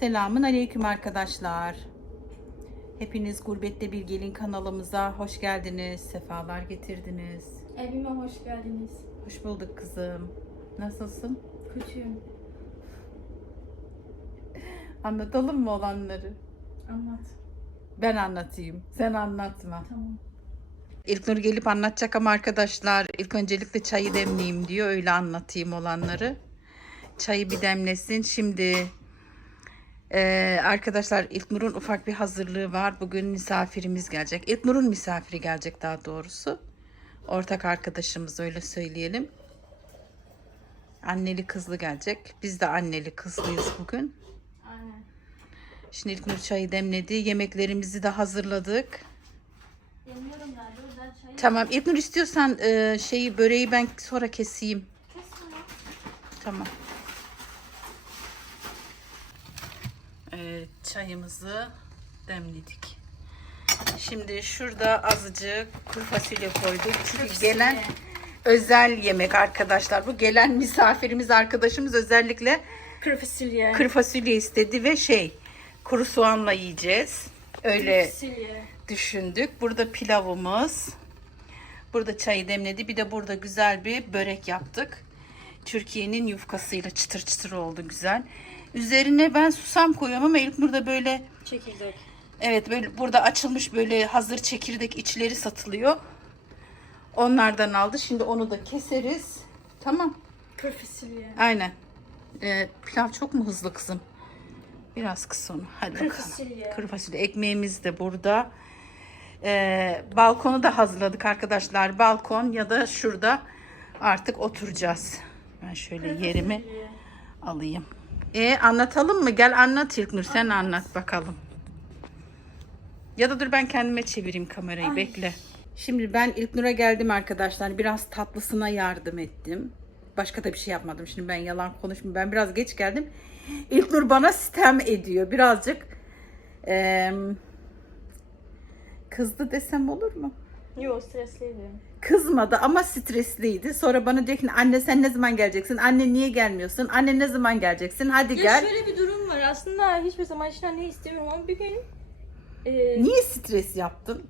Selamun aleyküm arkadaşlar. Hepiniz Gurbette Bir Gelin kanalımıza hoş geldiniz. Sefalar getirdiniz. Evime hoş geldiniz. Hoş bulduk kızım. Nasılsın? Kötüyüm. Anlatalım mı olanları? Anlat. Ben anlatayım. Sen anlatma. Tamam. İlknur gelip anlatacak ama arkadaşlar ilk öncelikle çayı demleyeyim diyor. Öyle anlatayım olanları. Çayı bir demlesin. Şimdi eee, arkadaşlar İlknur'un ufak bir hazırlığı var. Bugün misafirimiz gelecek. İlknur'un misafiri gelecek daha doğrusu. Ortak arkadaşımız öyle söyleyelim. Anneli kızlı gelecek. Biz de anneli kızlıyız bugün. Aynen. Şimdi İlknur çayı demledi. Yemeklerimizi de hazırladık. Nerede? Özel çayı. Tamam İlknur istiyorsan e, şeyi böreği ben sonra keseyim. Kes. Tamam. Evet çayımızı demledik. Şimdi şurada azıcık kuru fasulye koyduk. Çünkü gelen özel yemek arkadaşlar. Bu gelen misafirimiz arkadaşımız özellikle Kuru fasulye. kuru fasulye istedi ve şey kuru soğanla yiyeceğiz. Öyle fasulye. düşündük. Burada pilavımız. Burada çayı demledi. Bir de burada güzel bir börek yaptık. Türkiye'nin yufkasıyla çıtır çıtır oldu güzel. Üzerine ben susam koyuyorum ama İlknur da böyle Çekirdek. evet böyle burada açılmış böyle hazır çekirdek içleri satılıyor. Onlardan aldı. Şimdi onu da keseriz. Tamam. Fasulye. Aynen. Ee, pilav çok mu hızlı kızım? Biraz kısa onu. Hadi Kuru bakalım. fasulye. Fasulye. Ekmeğimiz de burada. Ee, balkonu da hazırladık arkadaşlar. Balkon ya da şurada artık oturacağız. Ben şöyle yerimi Fasulye. alayım. E anlatalım mı? Gel anlat İlknur. Sen anlat bakalım. Ya da dur ben kendime çevireyim kamerayı. Ay. Bekle. Şimdi ben İlknur'a geldim arkadaşlar. Biraz tatlısına yardım ettim. Başka da bir şey yapmadım. Şimdi ben yalan konuşmayayım. Ben biraz geç geldim. İlknur bana sitem ediyor. Birazcık eee, kızdı desem olur mu? Yo stresliydim. Kızmadı ama stresliydi. Sonra bana diyor ki anne sen ne zaman geleceksin? Anne niye gelmiyorsun? Anne ne zaman geleceksin? Hadi Ya gel. şöyle bir durum var. Aslında hiçbir zaman işten ne istemiyorum ama bir gün e, Niye stres yaptın?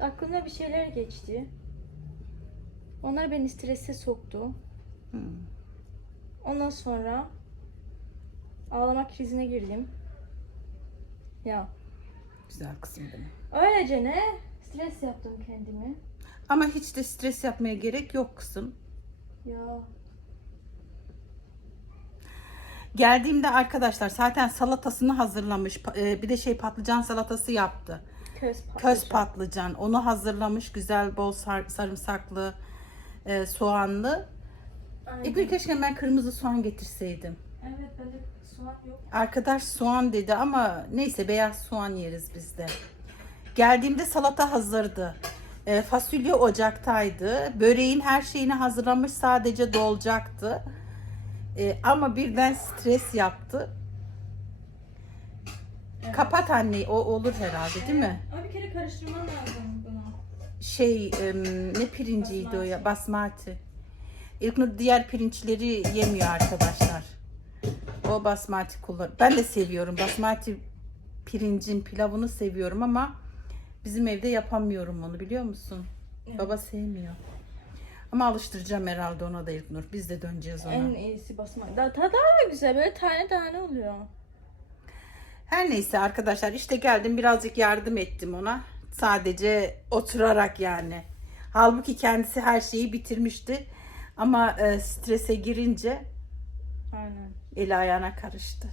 aklımda bir şeyler geçti. Onlar beni strese soktu. Hmm. Ondan sonra ağlamak krizine girdim. Ya Güzel kızım benim. öylece ne? Stres yaptım kendimi. Ama hiç de stres yapmaya gerek yok kızım. Ya Geldiğimde arkadaşlar zaten salatasını hazırlamış. E, Bir de şey patlıcan salatası yaptı. köz patlıcan. Köz patlıcan. Onu hazırlamış. Güzel bol sar- sarımsaklı, e, soğanlı. Aynen. İlk keşke ben kırmızı soğan getirseydim. Evet bende soğan yok. Arkadaş soğan dedi ama neyse beyaz soğan yeriz biz de. Geldiğimde salata hazırdı. E, fasulye ocaktaydı. Böreğin her şeyini hazırlamış sadece dolacaktı. E, ama birden stres yaptı. Kapat anne o olur herhalde değil mi? Ama bir kere karıştırman lazım bunu. Şey em, ne pirinciydi o ya basmati. İlknur diğer pirinçleri yemiyor arkadaşlar. O basmati kullan. Ben de seviyorum. Basmati pirincin pilavını seviyorum ama bizim evde yapamıyorum onu biliyor musun? Evet. Baba sevmiyor. Ama alıştıracağım herhalde ona da İlknur. Biz de döneceğiz ona. En iyisi basma. Daha, daha, daha da güzel böyle tane tane oluyor. Her neyse arkadaşlar işte geldim birazcık yardım ettim ona. Sadece oturarak yani. Halbuki kendisi her şeyi bitirmişti. Ama e, strese girince Aynen. eli ayağına karıştı.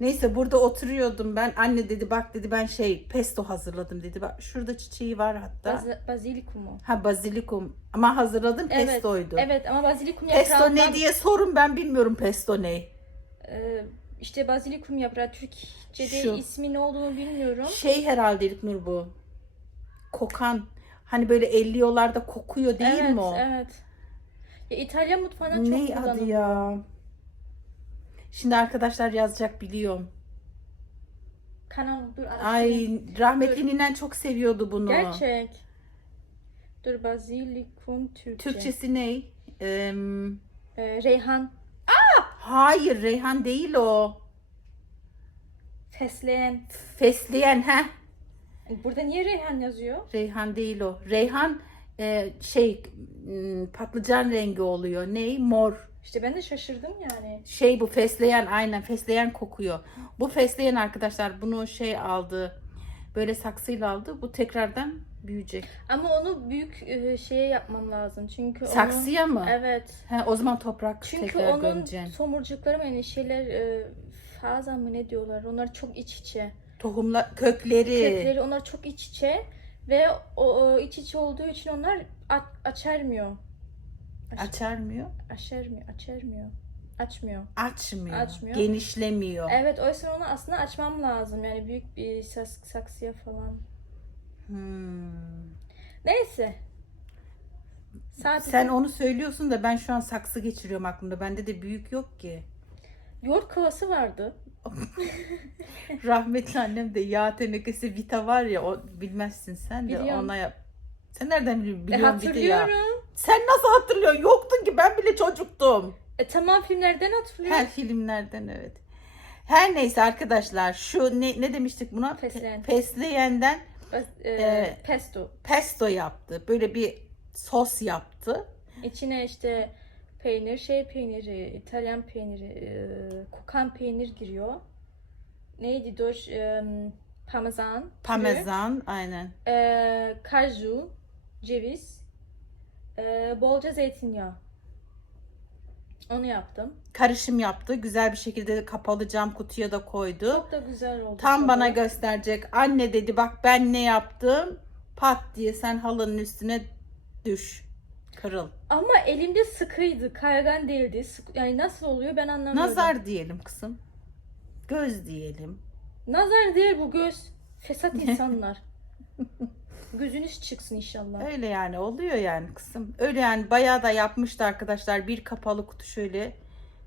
Neyse burada oturuyordum ben. Anne dedi bak dedi ben şey pesto hazırladım dedi. Bak şurada çiçeği var hatta. Baz- bazilikumu. ha bazilikum. Ama hazırladım Evet. pestoydu. Evet ama bazilikum Pesto yaprağından... ne diye sorun ben bilmiyorum pesto ne. Ee, işte bazilikum yaprağı Türkçe'de Şu. ismi ne olduğunu bilmiyorum. Şey herhalde İlknur bu. Kokan. Hani böyle elliyorlar da kokuyor değil evet, mi o? Evet. Ya İtalyan mutfağında çok Ne adı kullanılıyor. ya? Şimdi arkadaşlar yazacak biliyorum. Kanal dur araştırayım. Ay rahmetli ninen çok seviyordu bunu. Gerçek. Dur bazilikum Türkçe. Türkçesi ne? Ee, Ee, Reyhan. hayır Reyhan değil o. Fesleğen. Fesleğen ha? Burada niye Reyhan yazıyor? Reyhan değil o. Reyhan e, şey m, patlıcan rengi oluyor. Ney? Mor. İşte ben de şaşırdım yani. Şey bu fesleğen aynen fesleğen kokuyor. Bu fesleğen arkadaşlar bunu şey aldı. Böyle saksıyla aldı. Bu tekrardan büyüyecek. Ama onu büyük e, şeye yapmam lazım. Çünkü onu... Saksıya mı? Evet. He, o zaman toprak Çünkü tekrar onun gömeceksin. tomurcukları mı yani şeyler e, faza mı ne diyorlar? Onlar çok iç içe. Tohumla kökleri. Kökleri onlar çok iç içe ve o, o iç içe olduğu için onlar a- açarmıyor. Aç- Açarmıyor. Açarmıyor, açarmıyor. Açmıyor. Açmıyor. Açmıyor. Genişlemiyor. Evet o yüzden onu aslında açmam lazım. Yani büyük bir saks- saksıya falan. Hmm. Neyse. Sadece Sen onu söylüyorsun da ben şu an saksı geçiriyorum aklımda. Bende de büyük yok ki. yoğurt kovası vardı. Rahmetli annem de yağ tenekesi Vita var ya o bilmezsin sen de Biliyorum. ona yap. Sen nereden bili- E, biliyorsun ya? hatırlıyorum. Sen nasıl hatırlıyorsun? Yoktun ki ben bile çocuktum. E, tamam filmlerden hatırlıyorum. Her filmlerden evet. Her neyse arkadaşlar şu ne, ne demiştik buna? Fesleğen. Fesleğenden E, e, pesto. pesto yaptı. Böyle bir sos yaptı. İçine işte peynir, şey peyniri, İtalyan peyniri, e, kokan peynir giriyor. Neydi doş? E, parmesan. Parmesan aynen. E, kaju, ceviz, e, bolca zeytinyağı. Onu yaptım. Karışım yaptı. Güzel bir şekilde de kapalı cam kutuya da koydu. Çok da güzel oldu. Tam tadı. bana gösterecek. Anne dedi bak ben ne yaptım. Pat diye sen halının üstüne düş. Kırıl. Ama elimde sıkıydı, kaygan değildi. Sık- yani nasıl oluyor ben anlamıyorum. Nazar diyelim kızım. Göz diyelim. Nazar değil bu göz. Fesat insanlar. Gözünüz çıksın inşallah. Öyle yani oluyor yani kızım. Öyle yani bayağı da yapmıştı arkadaşlar. Bir kapalı kutu şöyle.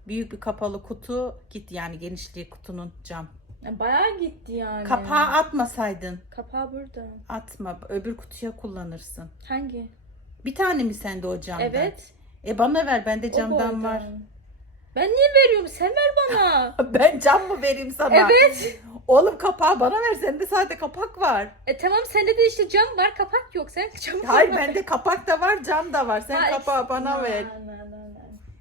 Büyük bir kapalı kutu. Git yani genişliği kutunun cam. Yani bayağı gitti yani. Kapağı atmasaydın. Kapağı burada. Atma. Öbür kutuya kullanırsın. Hangi? Bir tane mi sende o camdan? Evet. E bana ver. Bende camdan var. Ben niye veriyorum? Sen ver bana. Ben cam mı vereyim sana? evet. Oğlum kapağı bana ver. Sende sadece kapak var. E tamam sende de işte cam var kapak yok. Sen cam Hayır bende kapak da var, cam da var. Sen Ha, kapağı ikisi- bana Na, ver. na, na, na.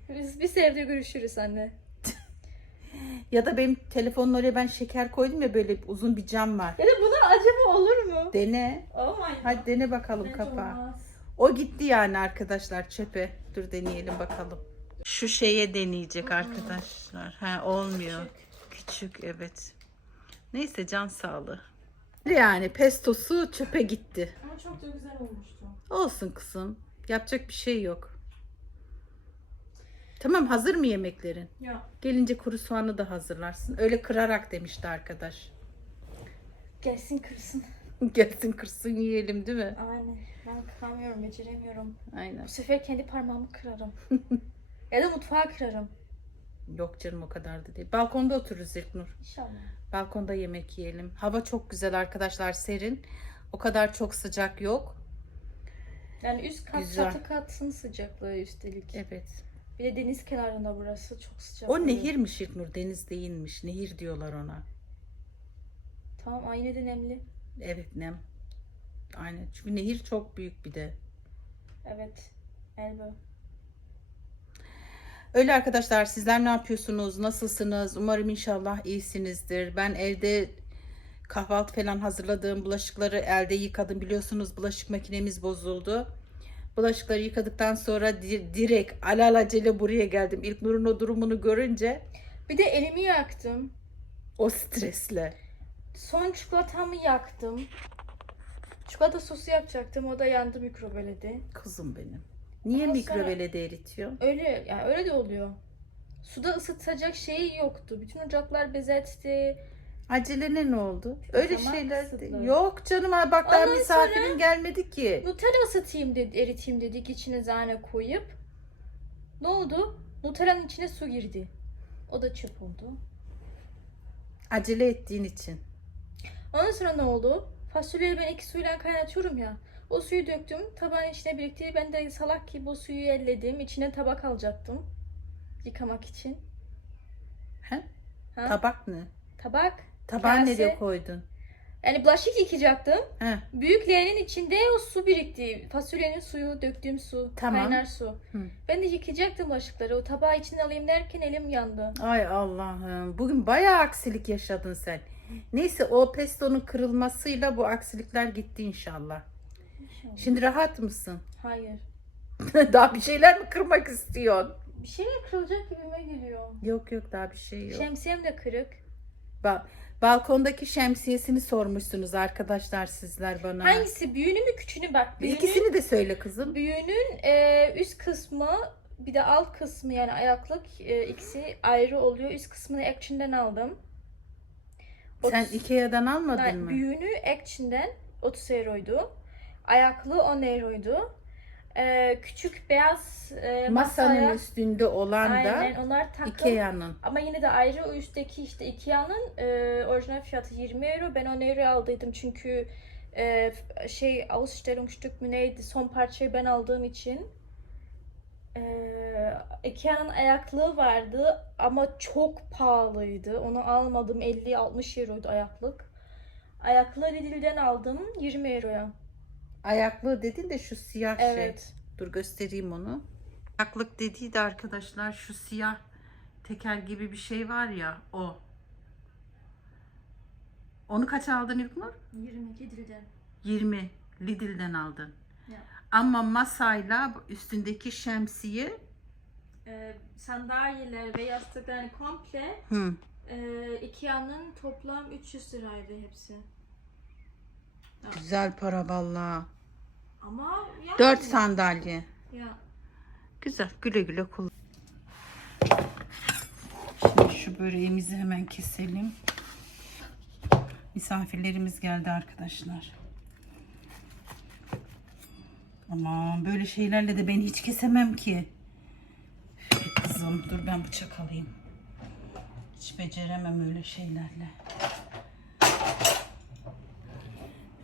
Biz bir evde görüşürüz anne. Ya da benim telefonun oraya ben şeker koydum ya böyle uzun bir cam var. Ya da buna acaba olur mu? Dene. Oh my god. Hadi dene bakalım Bence kapağı. olmaz. O gitti yani arkadaşlar çöpe. Dur deneyelim bakalım. Şu şeye deneyecek arkadaşlar. Ha olmuyor. Küçük evet. Neyse can sağlığı. Yani pestosu çöpe gitti. Ama çok da güzel olmuştu. Olsun kızım. Yapacak bir şey yok. Tamam hazır mı yemeklerin? Ya. Gelince kuru soğanı da hazırlarsın. Öyle kırarak demişti arkadaş. Gelsin kırsın. Gelsin kırsın yiyelim değil mi? Aynen. Ben kıramıyorum, beceremiyorum. Aynen. Bu sefer kendi parmağımı kırarım. ya da mutfağa kırarım. Yok canım o kadar da değil. Balkonda otururuz İlknur. İnşallah. Balkonda yemek yiyelim. Hava çok güzel arkadaşlar serin. O kadar çok sıcak yok. Yani üst kat Güzel. çatı katın sıcaklığı üstelik. Evet. Bir de deniz kenarında burası çok sıcak. O oluyor. nehirmiş İlknur. Deniz değilmiş. Nehir diyorlar ona. Tamam ama yine de nemli. Evet nem. Aynen. Çünkü nehir çok büyük bir de. Evet. Elbow. Öyle arkadaşlar sizler ne yapıyorsunuz? Nasılsınız? Umarım inşallah iyisinizdir. Ben evde kahvaltı falan hazırladığım bulaşıkları elde yıkadım. Biliyorsunuz bulaşık makinemiz bozuldu. Bulaşıkları yıkadıktan sonra di- direkt alelacele buraya geldim. İlk Nur'un o durumunu görünce Bir de elimi yaktım. o stresle. Son çikolatamı yaktım. Çikolata sosu yapacaktım. O da yandı mikrobelede. Kızım benim. Niye Ama mikrovelede eritiyor? Öyle yani öyle de oluyor. Suda ısıtacak şey yoktu. Bütün ocaklar bezetti. Acelene ne oldu? Öyle Zaman şeyler kısıtlı. yok canım ha bak daha Ondan misafirin gelmedi ki. Nutella ısıtayım dedi, eriteyim dedik içine zane koyup. Ne oldu? Nutella'nın içine su girdi. O da çöp oldu. Acele ettiğin için. Ondan sonra ne oldu? Fasulyeyi ben iki suyla kaynatıyorum ya. O suyu döktüm. Tabağın içine birikti. Ben de salak gibi o suyu elledim. İçine tabak alacaktım. Yıkamak için. He? Ha? Tabak ne? tabak. Tabağı Kase. nereye koydun? Yani bulaşık yıkayacaktım. Heh. Büyüklerinin içinde o su birikti. Fasulyenin suyu, döktüğüm su, Tamam. kaynar su. Hı. Ben de yıkayacaktım bulaşıkları. O tabağı içine alayım derken elim yandı. Ay Allah'ım. Bugün bayağı aksilik yaşadın sen. Neyse o pestonun kırılmasıyla bu aksilikler gitti inşallah. Şimdi rahat mısın? Hayır. daha bir şeyler mi kırmak istiyorsun? Bir şeyler kırılacak gibime geliyor. Yok yok daha bir şey yok. Şemsiyem de kırık. Ba- balkondaki şemsiyesini sormuşsunuz arkadaşlar sizler bana. Hangisi? Büyüğünü mü küçüğünü bak. Büyüğünün, İkisini de söyle kızım. büyüğünün e, üst kısmı bir de alt kısmı yani ayaklık e, ikisi ayrı oluyor. Üst kısmını Action'dan aldım. Sen Otuz- Ikea'dan almadın Hayır, mı? Büyüğünü Action'dan 30 euroydu. Ayaklı 10 euroydu. E, küçük beyaz e, Masanın masaya üstünde olan aynen da onlar takım. Ikea'nın. Ama yine de ayrı o üstteki işte Ikea'nın e, orijinal fiyatı 20 euro. Ben 10 euro aldıydım çünkü e, şey Ausstellungsstück mü neydi son parçayı ben aldığım için. E, Ikea'nın ayaklığı vardı ama çok pahalıydı. Onu almadım 50-60 euroydu ayaklık. Ayaklığı Lidl'den aldım 20 euroya. Ayaklı dedin de şu siyah şey. Evet. Dur göstereyim onu. Ayaklık dediği de arkadaşlar şu siyah teker gibi bir şey var ya o. Onu kaç aldın İlknur? 20 Lidl'den. 20 Lidl'den aldın. Ya. Ama masayla üstündeki şemsiye E, sandalyeler ve yastıklar yani komple hı, Ee, Ikea'nın toplam 300 liraydı hepsi. güzel para vallahi. Ama yani 4 sandalye. ya Güzel güle güle kullan. Şimdi şu böreğimizi hemen keselim. Misafirlerimiz geldi arkadaşlar. Aman böyle şeylerle de ben hiç kesemem ki. Kızım dur ben bıçak alayım. Hiç beceremem öyle şeylerle.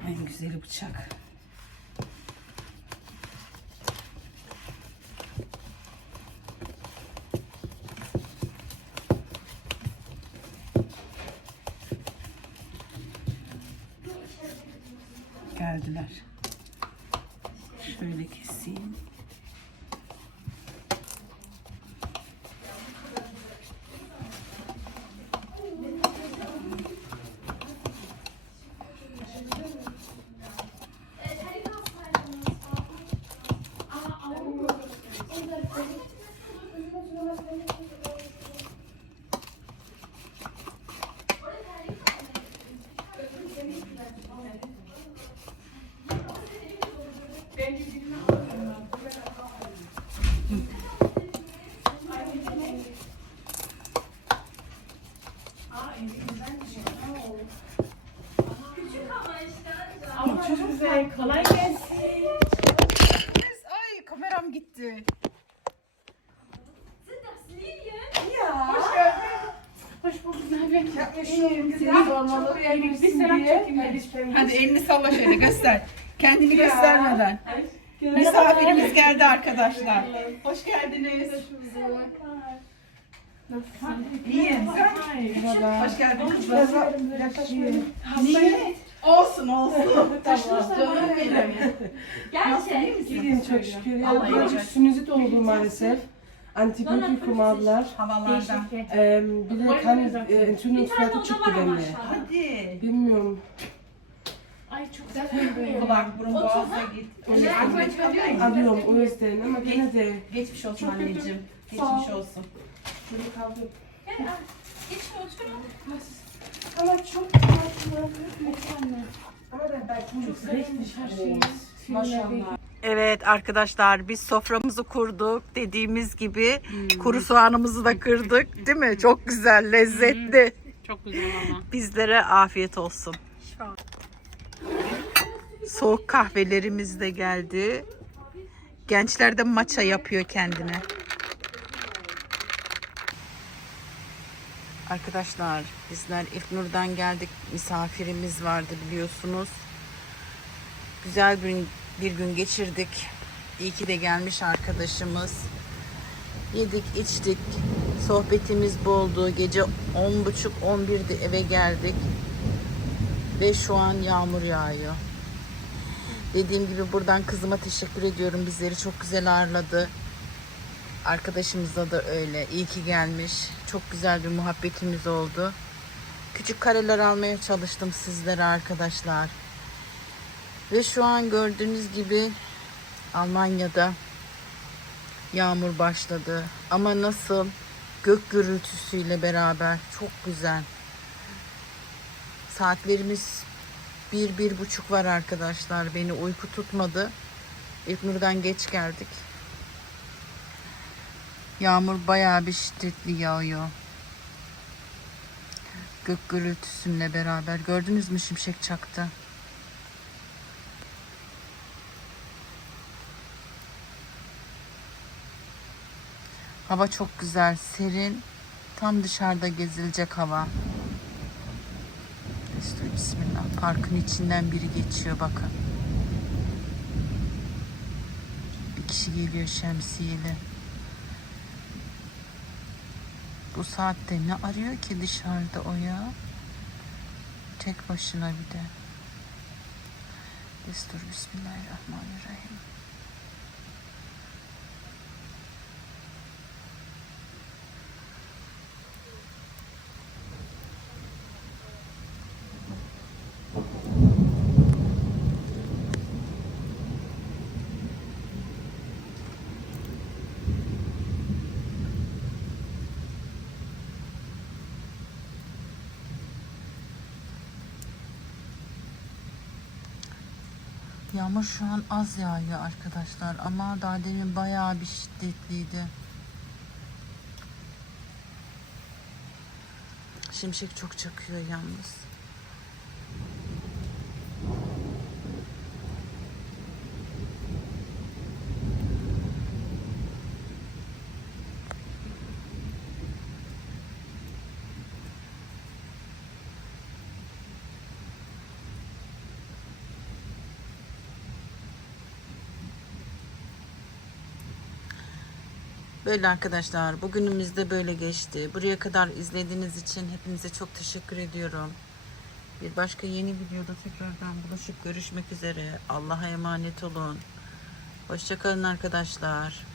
En güzeli bıçak. Geldiler. Şöyle keseyim. Çok güzel. Kolay gelsin. Ay kameram gitti. Hoş bulduk. Ne haber? Sormalı. Bir selam çekeyim hadi. Hadi elini salla şöyle göster. Kendini göstermeden. Misafirimiz geldi arkadaşlar. Hoş geldiniz. İyiyim. Hoş geldin kızlar. Niye? Olsun olsun. Canım benim. Gerçek. İyiyim çok şükür. Ya, Allah sinüzit oldu maalesef. Antibiyotikum aldılar. Havalardan. Ee, bir de kan e, entzündungswerte çıktı bende. Hadi. Bilmiyorum. Kulak, burun, boğaza git. Alıyorum o yüzden ama gene de Geçmiş olsun anneciğim. Geçmiş olsun. şöyle kaldım. Geçme oturun. Ama çok tatlı. Ama ben ben çok richtig groß. Maşallah. Evet arkadaşlar biz soframızı kurduk. Dediğimiz gibi kuru soğanımızı da kırdık. Değil mi? Çok güzel, lezzetli. Çok güzel ama. Bizlere afiyet olsun. Soğuk kahvelerimiz de geldi. Gençler de maça yapıyor kendine. Arkadaşlar bizler İlknur'dan geldik. Misafirimiz vardı biliyorsunuz. Güzel bir, bir gün geçirdik. İyi ki de gelmiş arkadaşımız. Yedik, içtik. Sohbetimiz boldu. Gece 10.30-11'de eve geldik. Ve şu an yağmur yağıyor. Dediğim gibi buradan kızıma teşekkür ediyorum. Bizleri çok güzel ağırladı. Arkadaşımızla da öyle. İyi ki gelmiş. Çok güzel bir muhabbetimiz oldu. Küçük kareler almaya çalıştım sizlere arkadaşlar. Ve şu an gördüğünüz gibi Almanya'da yağmur başladı. Ama nasıl? Gök gürültüsüyle beraber çok güzel. Saatlerimiz bir, bir buçuk var arkadaşlar. Beni uyku tutmadı. İlknur'dan geç geldik. Yağmur bayağı bir şiddetli yağıyor. Gök gürültüsünle beraber. Gördünüz mü şimşek çaktı. Hava çok güzel, serin. Tam dışarıda gezilecek hava. İşte bismillah. Parkın içinden biri geçiyor bakın. Bir kişi geliyor şemsiyeli. Bu saatte ne arıyor ki dışarıda o ya? Tek başına bir de. Destur Bismillahirrahmanirrahim. Yağmur şu an az yağıyor arkadaşlar ama daha demin bayağı bir şiddetliydi. Şimşek çok çakıyor yalnız. Böyle arkadaşlar bugünümüz de böyle geçti. Buraya kadar izlediğiniz için hepinize çok teşekkür ediyorum. Bir başka yeni videoda tekrardan buluşup görüşmek üzere. Allah'a emanet olun. Hoşçakalın arkadaşlar.